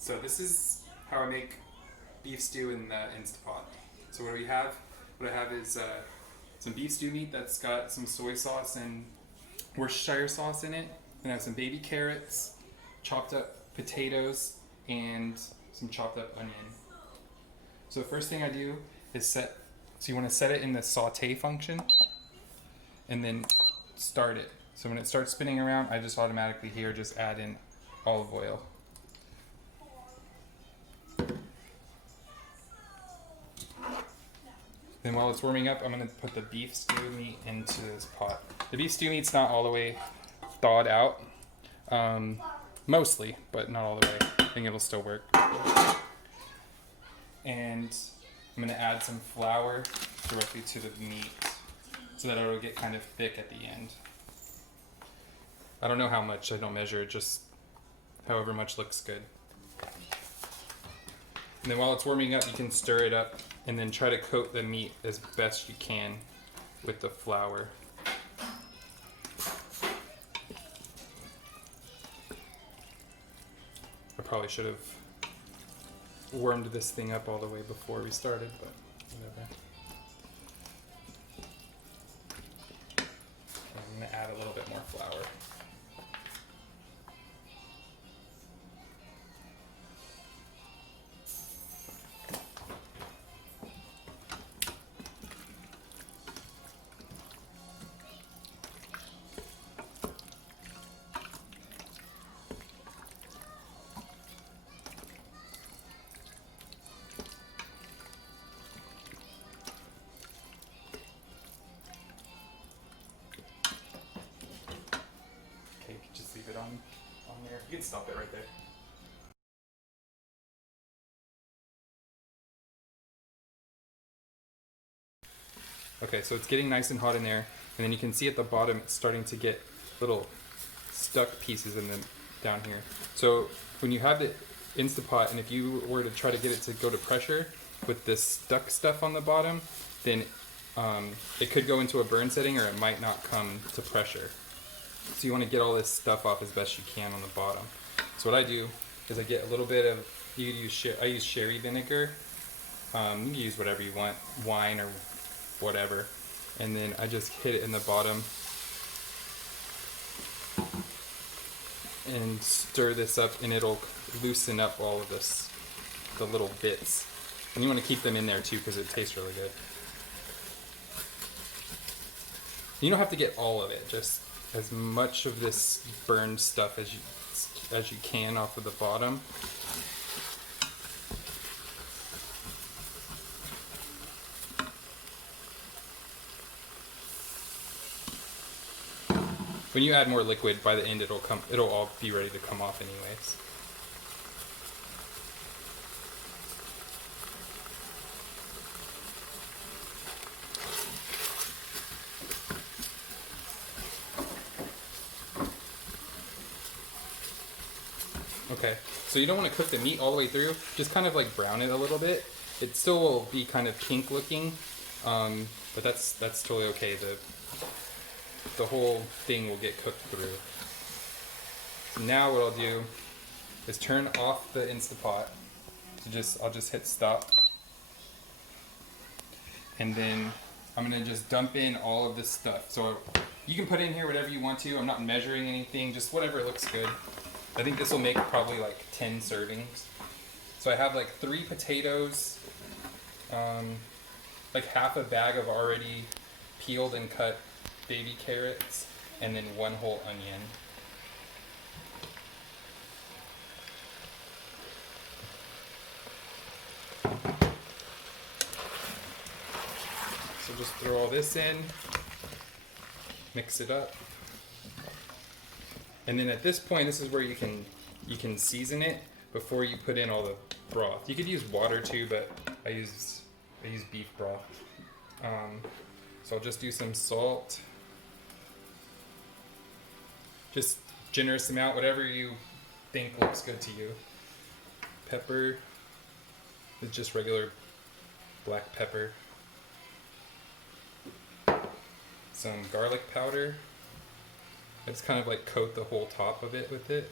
So this is how I make beef stew in the Instapot. So what I have is some beef stew meat that's got some soy sauce and Worcestershire sauce in it. Then I have some baby carrots, chopped up potatoes, and some chopped up onion. So the first thing I do is so you want to set it in the saute function and then start it. So when it starts spinning around, I just automatically here just add in olive oil. Then while it's warming up, I'm going to put the beef stew meat into this pot. The beef stew meat's not all the way thawed out, mostly, but not all the way. I think it'll still work. And I'm going to add some flour directly to the meat so that it'll get kind of thick at the end. I don't know how much, I don't measure it, just however much looks good. And then while it's warming up, you can stir it up and then try to coat the meat as best you can with the flour. I probably should have warmed this thing up all the way before we started, but whatever. I'm going to add a little bit more flour. Just leave it on there. You can stop it right there. Okay, so it's getting nice and hot in there, and then you can see at the bottom it's starting to get little stuck pieces in them down here. So when you have the Instapot, and if you were to try to get it to go to pressure with this stuck stuff on the bottom, then it could go into a burn setting, or it might not come to pressure. So you want to get all this stuff off as best you can on the bottom. So what I do is I get a little bit of, I use sherry vinegar. You can use whatever you want, wine or whatever. And then I just hit it in the bottom and stir this up, and it'll loosen up all of this, the little bits. And you want to keep them in there too because it tastes really good. You don't have to get all of it, just as much of this burned stuff as you can off of the bottom. When you add more liquid, by the end it'll all be ready to come off anyways. Okay, so you don't want to cook the meat all the way through, just kind of like brown it a little bit. It still will be kind of pink looking, but that's totally okay. The whole thing will get cooked through. So now what I'll do is turn off the Instapot. So I'll just hit stop. And then I'm gonna just dump in all of this stuff. So you can put in here whatever you want to. I'm not measuring anything, just whatever looks good. I think this will make probably like 10 servings. So I have like 3 potatoes, like half a bag of already peeled and cut baby carrots, and then 1 whole onion. So just throw all this in, mix it up. And then at this point, this is where you can season it before you put in all the broth. You could use water too, but I use beef broth. So I'll just do some salt. Just generous amount, whatever you think looks good to you. Pepper. It's just regular black pepper. Some garlic powder. I just kind of like coat the whole top of it with it.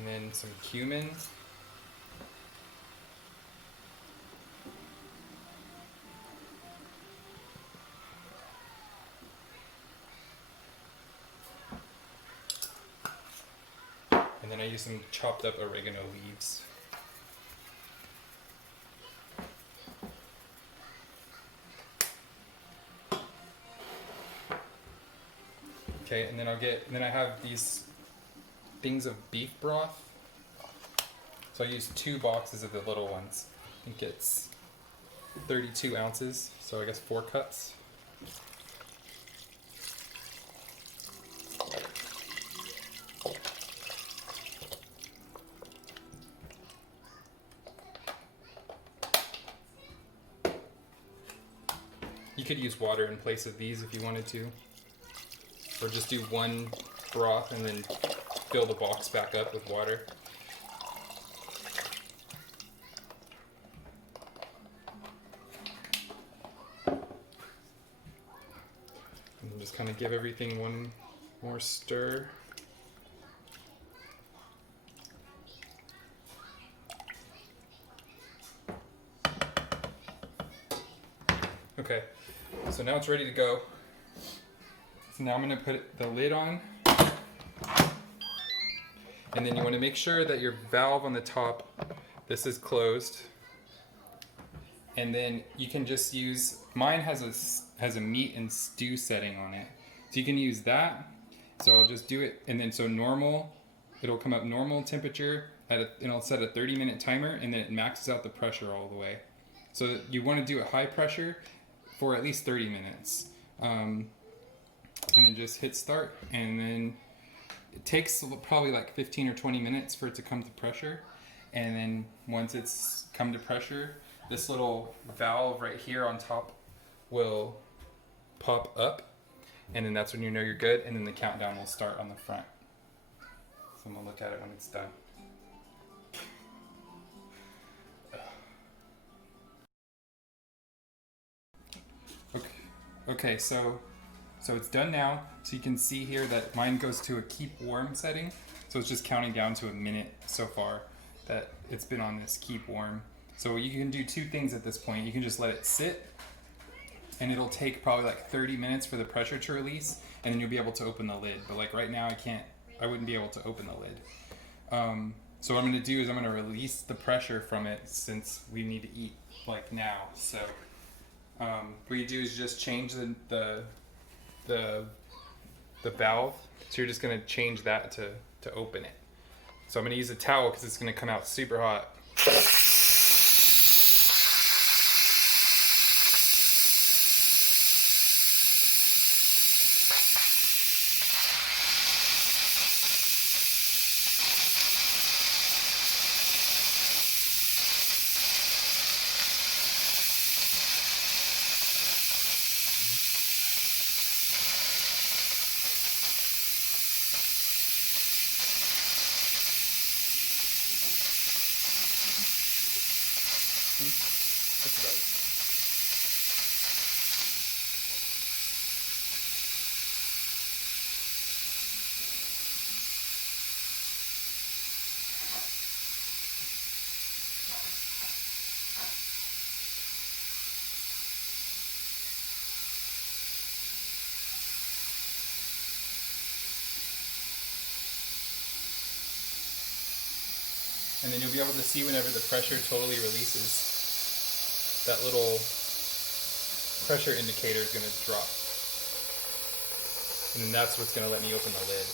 and then some cumin. And then I use some chopped up oregano leaves. Okay, and then I have these things of beef broth. So I use 2 boxes of the little ones. I think it's 32 ounces, so I guess 4 cups. You could use water in place of these if you wanted to. Or just do 1 broth and then fill the box back up with water. And just kind of give everything one more stir. Okay, so now it's ready to go. So now I'm going to put the lid on. And then you want to make sure that your valve on the top, this is closed. And then you can just use, mine has a meat and stew setting on it. So you can use that. So I'll just do it, and then so normal, it'll come up normal temperature, and I'll set a 30-minute timer, and then it maxes out the pressure all the way. So you want to do it high pressure for at least 30 minutes. And then just hit start, and then it takes probably like 15 or 20 minutes for it to come to pressure. And then once it's come to pressure, this little valve right here on top will pop up, and then that's when you know you're good, and then the countdown will start on the front. So I'm gonna look at it when it's done. Okay, so it's done now. So you can see here that mine goes to a keep warm setting. So it's just counting down to a minute so far that it's been on this keep warm. So you can do 2 things at this point. You can just let it sit, and it'll take probably like 30 minutes for the pressure to release, and then you'll be able to open the lid. But like right now I wouldn't be able to open the lid. So what I'm gonna do is I'm gonna release the pressure from it, since we need to eat like now. So what you do is just change the valve. So you're just gonna change that to open it. So I'm gonna use a towel because it's gonna come out super hot. That's about it. And then you'll be able to see whenever the pressure totally releases, that little pressure indicator is going to drop. And then that's what's going to let me open the lid.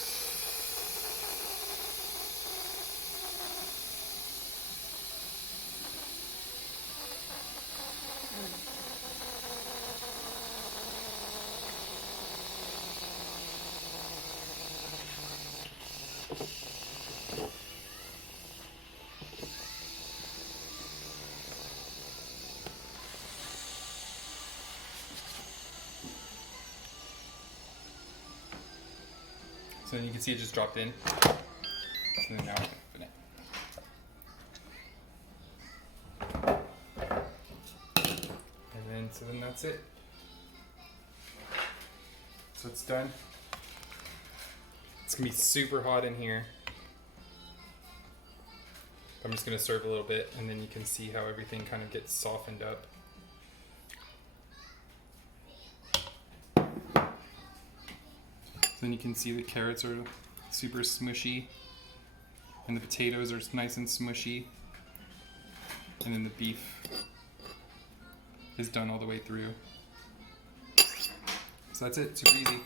So then you can see it just dropped in. So then now I can open it. And then, so then that's it. So it's done. It's gonna be super hot in here. I'm just gonna serve a little bit, and then you can see how everything kind of gets softened up. Then you can see the carrots are super smushy, and the potatoes are nice and smushy, and then the beef is done all the way through. So that's it, super easy.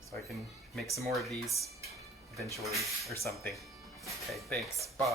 So I can make some more of these eventually or something. Okay, thanks, bye.